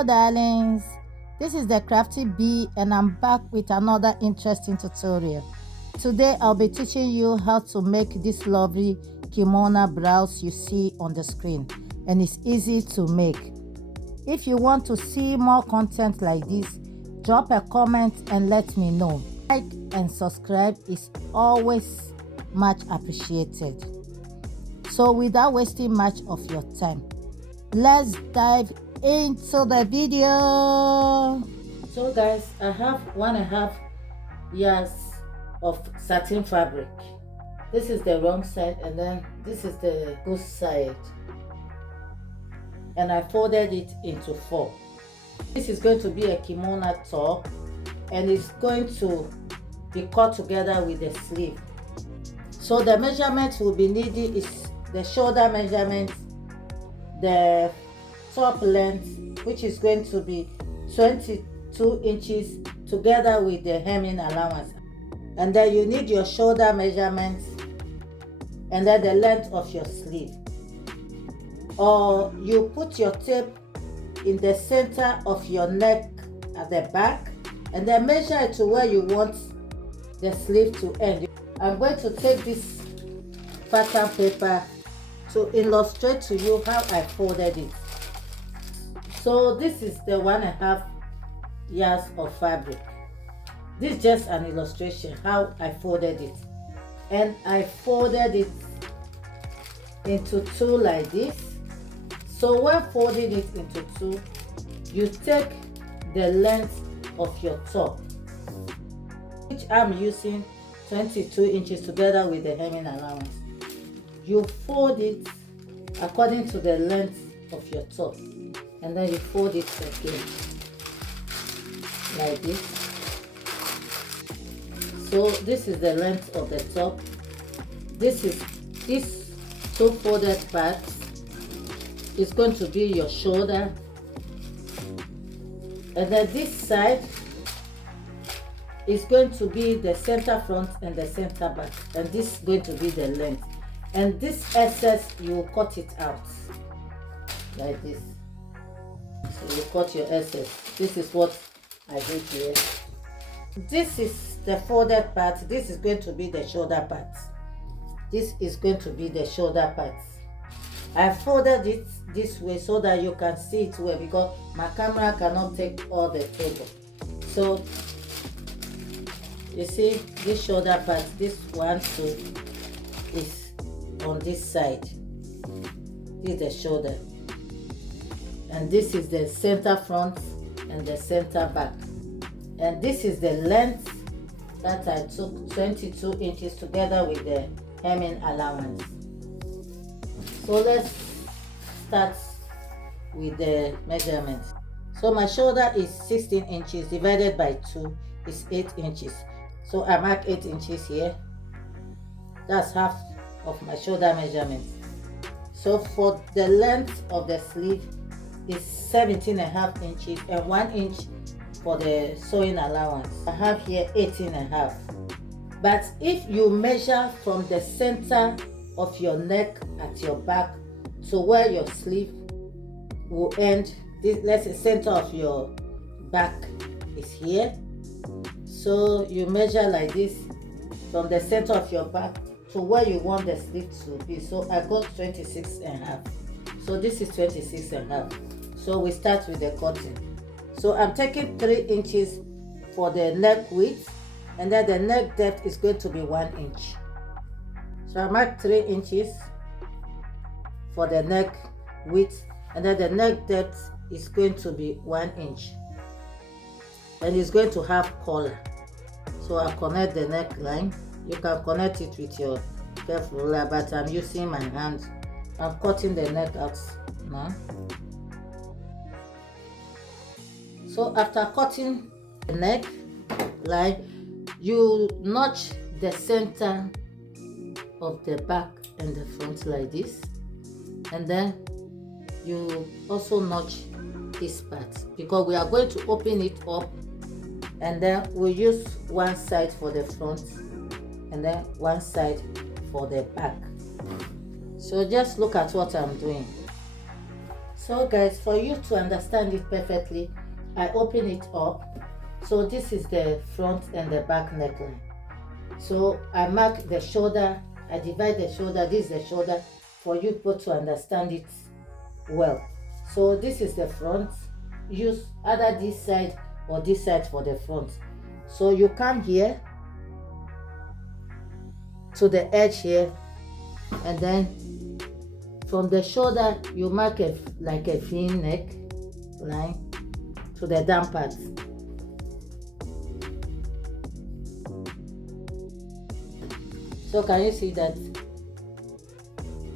Hello darlings, this is the Crafty Bee and I'm back with another interesting tutorial. Today I'll be teaching you how to make this lovely kimono blouse you see on the screen, and it's easy to make. If you want to see more content like this, drop a comment and let me know. Like and subscribe is always much appreciated. So without wasting much of your time, let's dive into the video. So guys, I have 1.5 yards of satin fabric. This is the wrong side and then this is the good side, and I folded it into 4. This is going to be a kimono top and it's going to be cut together with the sleeve. So the measurement we'll be needing is the shoulder measurement, the top length, which is going to be 22 inches together with the hemming allowance, and then you need your shoulder measurements and then the length of your sleeve, or you put your tape in the center of your neck at the back and then measure it to where you want the sleeve to end. I'm going to take this pattern paper to illustrate to you how I folded it. So this is the 1.5 yards of fabric. This is just an illustration how I folded it, and I folded it into 2 like this. So when folding it into 2, you take the length of your top, which I'm using 22 inches together with the hemming allowance. You fold it according to the length of your top, and then you fold it again like this. So this is the length of the top. This 2 folded parts is going to be your shoulder, and then this side is going to be the center front and the center back, and this is going to be the length, and this excess you will cut it out like this. So you cut your excess. This is what I did here. This is the folded part. This is going to be the shoulder part. This is going to be the shoulder part. I folded it this way so that you can see it well, because my camera cannot take all the table. So you see this shoulder part, this 1, 2 is on this side. This is the shoulder, and this is the center front and the center back, and this is the length that I took 22 inches together with the hemming allowance. So let's start with the measurement. So my shoulder is 16 inches divided by 2 is 8 inches. So I mark 8 inches here. That's half of my shoulder measurement. So for the length of the sleeve is 17.5 inches and 1 inch for the sewing allowance. I have here 18.5. But if you measure from the center of your neck at your back to where your sleeve will end, let's say center of your back is here. So you measure like this from the center of your back to where you want the sleeve to be. So I got 26.5. So this is 26.5. So we start with the cutting. So I'm taking 3 inches for the neck width, and then the neck depth is going to be 1 inch. So I mark 3 inches for the neck width, and then the neck depth is going to be 1 inch, and it's going to have collar. So I connect the neckline. You can connect it with your curved ruler, but I'm using my hand. I'm cutting the neck out now. So after cutting the neck line, you notch the center of the back and the front like this, and then you also notch this part, because we are going to open it up, and then we'll use one side for the front and then one side for the back. So just look at what I'm doing. So guys, for you to understand it perfectly, I open it up. So this is the front and the back neckline. So I mark the shoulder, I divide the shoulder, this is the shoulder, for you both to understand it well. So this is the front. Use either this side or this side for the front. So you come here to the edge here, and then from the shoulder you mark it like a V-neck line to the down part. So can you see that?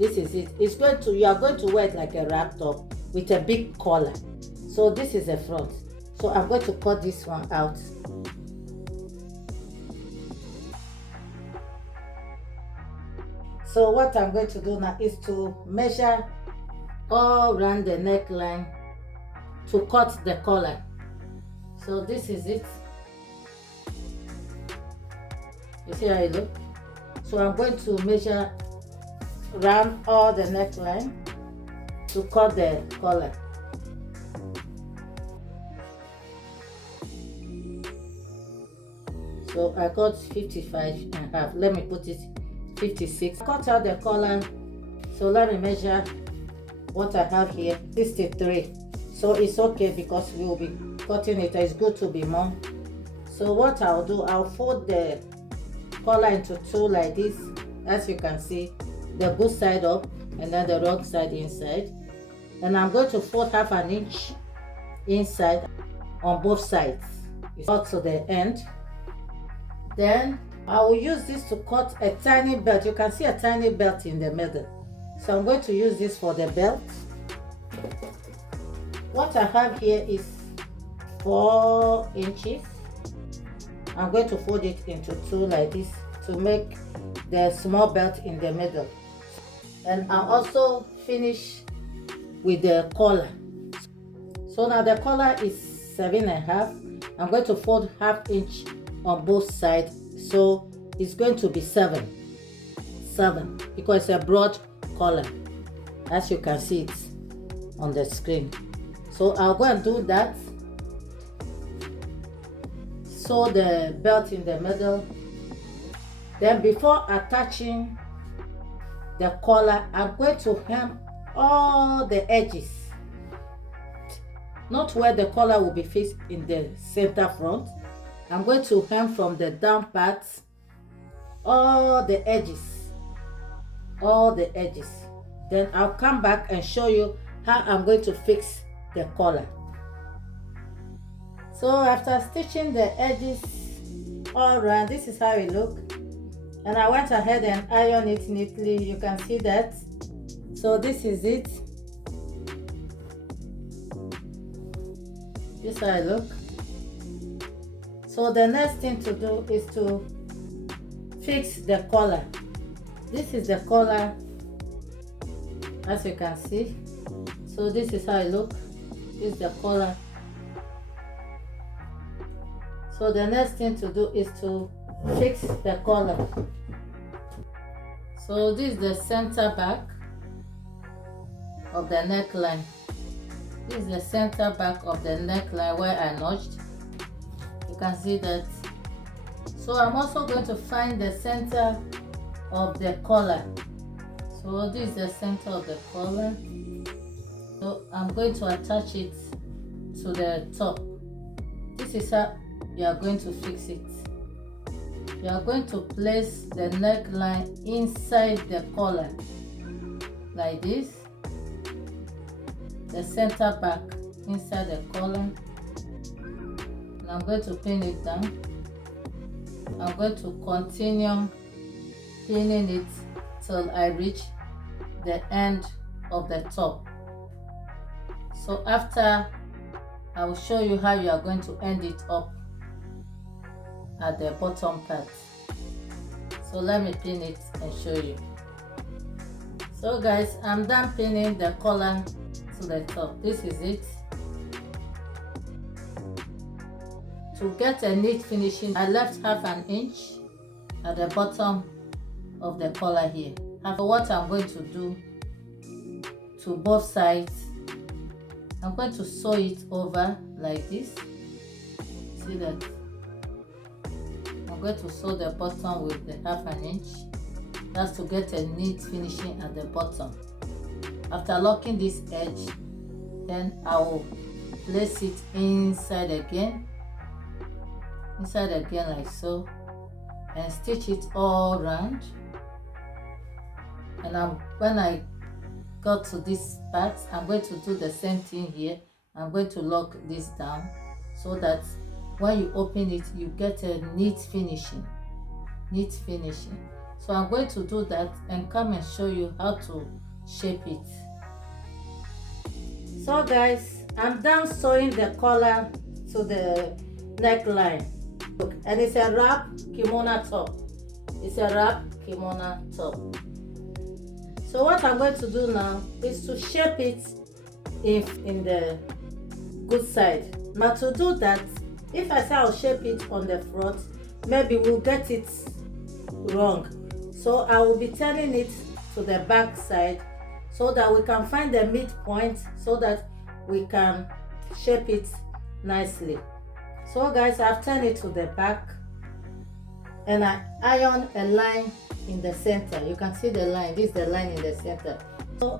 This is it. It's going to, you are going to wear it like a wrap top with a big collar. So this is the front. So I'm going to cut this one out. So what I'm going to do now is to measure all around the neckline to cut the collar. So this is it. You see how it looks? So I'm going to measure around all the neckline to cut the collar. So I got 55.5. Let me put it 56. Cut out the collar. So let me measure what I have here. 63. So it's okay because we will be cutting it. It's good to be more. So what I'll do, I'll fold the collar into two like this. As you can see, the good side up and then the wrong side inside. And I'm going to fold half an inch inside on both sides. It's up to the end. Then I will use this to cut a tiny belt. You can see a tiny belt in the middle. So I'm going to use this for the belt. What I have here is 4 inches. I'm going to fold it into two like this to make the small belt in the middle. And I'll also finish with the collar. So now the collar is 7.5. I'm going to fold half inch on both sides. So it's going to be 7 because it's a broad collar, as you can see it on the screen. So I'll go and do that. Sew the belt in the middle. Then before attaching the collar, I'm going to hem all the edges, not where the collar will be fixed in the center front. I'm going to hem from the down parts all the edges. Then I'll come back and show you how I'm going to fix the collar. So after stitching the edges all around, this is how it looks. And I went ahead and ironed it neatly. You can see that. So this is it. This is how it looks. So the next thing to do is to fix the collar. This is the collar, as you can see. So this is how it looks. This is the collar. So the next thing to do is to fix the collar. So this is the center back of the neckline. This is the center back of the neckline where I notched. You can see that. So I'm also going to find the center of the collar. So this is the center of the collar. So I'm going to attach it to the top. This is how you are going to fix it. You are going to place the neckline inside the collar like this. The center back inside the collar. And I'm going to pin it down. I'm going to continue pinning it till I reach the end of the top. So after, I will show you how you are going to end it up at the bottom part. So let me pin it and show you. So guys, I'm done pinning the collar to the top. This is it. To get a neat finishing, I left half an inch at the bottom of the collar here. And what I'm going to do to both sides, I'm going to sew it over like this. See that? I'm going to sew the bottom with the 1/2 inch. That's to get a neat finishing at the bottom. After locking this edge, then I will place it inside again like so, and stitch it all around. And when I got to this part, I'm going to do the same thing here. I'm going to lock this down so that when you open it, you get a neat finishing. So I'm going to do that and come and show you how to shape it. So guys, I'm done sewing the collar to the neckline, and it's a wrap kimono top. So what I'm going to do now is to shape it in the good side. Now to do that, if I say I'll shape it on the front, maybe we'll get it wrong. So I will be turning it to the back side so that we can find the midpoint so that we can shape it nicely. So guys, I've turned it to the back and I iron a line in the center. You can see the line. This is the line in the center. So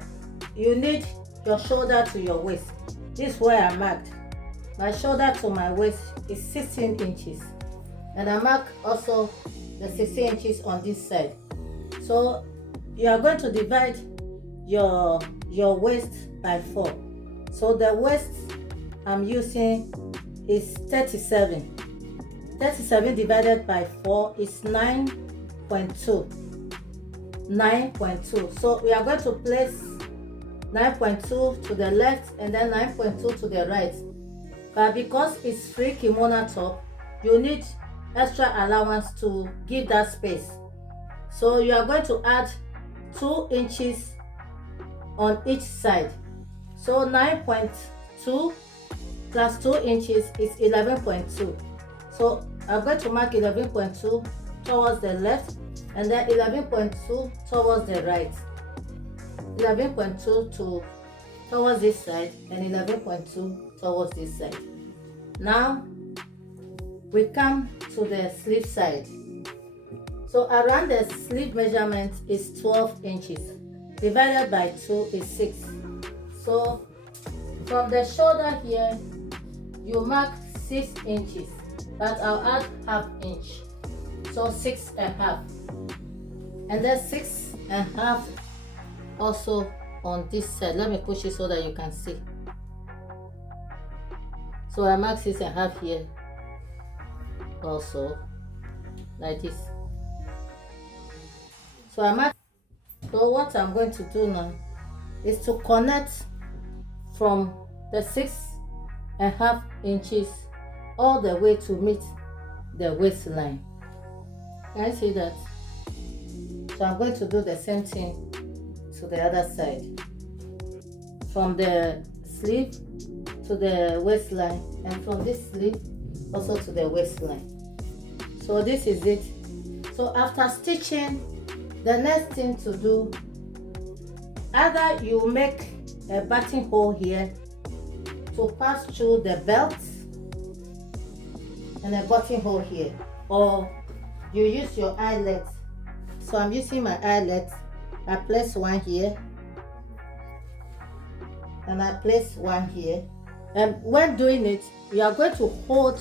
you need your shoulder to your waist. This is where I marked. My shoulder to my waist is 16 inches, and I mark also the 16 inches on this side. So you are going to divide your waist by 4. So the waist I'm using is 37. 37 divided by 4 is 9.2. So we are going to place 9.2 to the left and then 9.2 to the right. But because it's free kimono top, you need extra allowance to give that space. So you are going to add 2 inches on each side. So 9.2 plus 2 inches is 11.2. So I'm going to mark 11.2 towards the left and then 11.2 towards the right. 11.2 towards this side and 11.2 towards this side. Now we come to the sleeve side. So around the sleeve measurement is 12 inches. Divided by 2 is 6. So from the shoulder here, you mark 6 inches, but I'll add 1/2 inch. So 6.5. And then 6.5 also on this side. Let me push it so that you can see. So I mark 6.5 here also, like this. So I mark. So what I'm going to do now is to connect from the 6.5 inches all the way to meet the waistline. Can you see that? So I'm going to do the same thing to the other side, from the sleeve to the waistline, and from this sleeve also to the waistline. So this is it. So after stitching, the next thing to do, either you make a buttonhole here to pass through the belt and a buttonhole here, or you use your eyelet. So I'm using my eyelet. I place one here and I place one here. And when doing it, you are going to hold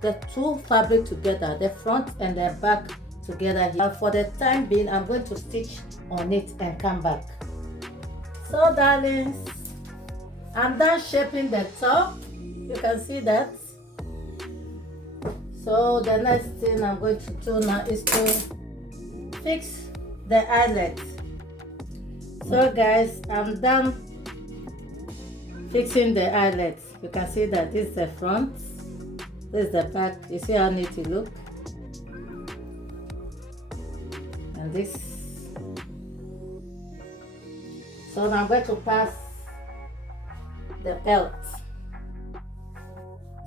the two fabric together, the front and the back together here. For the time being, I'm going to stitch on it and come back. So darlings, I'm done shaping the top. You can see that. So the next thing I'm going to do now is to fix the eyelet. So guys, I'm done fixing the eyelet. You can see that this is the front, this is the back. You see how neat it looks. And this. So now I'm going to pass the belt.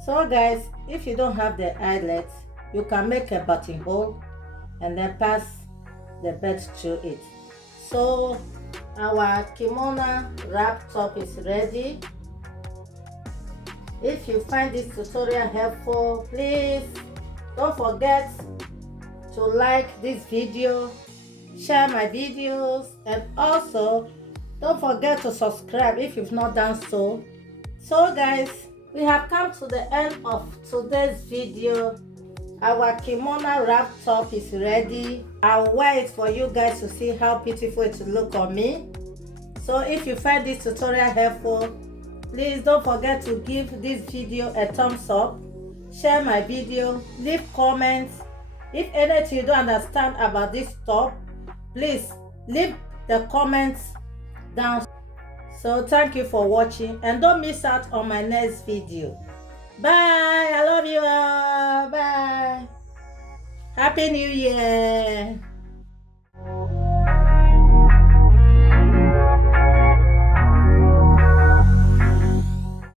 So guys, if you don't have the eyelet, you can make a buttonhole and then pass the belt through it. So our kimono wrap top is ready. If you find this tutorial helpful, please don't forget to like this video, share my videos, and also don't forget to subscribe if you've not done so. So guys, we have come to the end of today's video. Our kimono wrap top is ready. I'll wear it for you guys to see how beautiful it will look on me. So if you find this tutorial helpful, please don't forget to give this video a thumbs up, share my video, leave comments. If anything you don't understand about this top, please leave the comments down. So thank you for watching and don't miss out on my next video. Bye. I love you all. Bye. Happy New Year.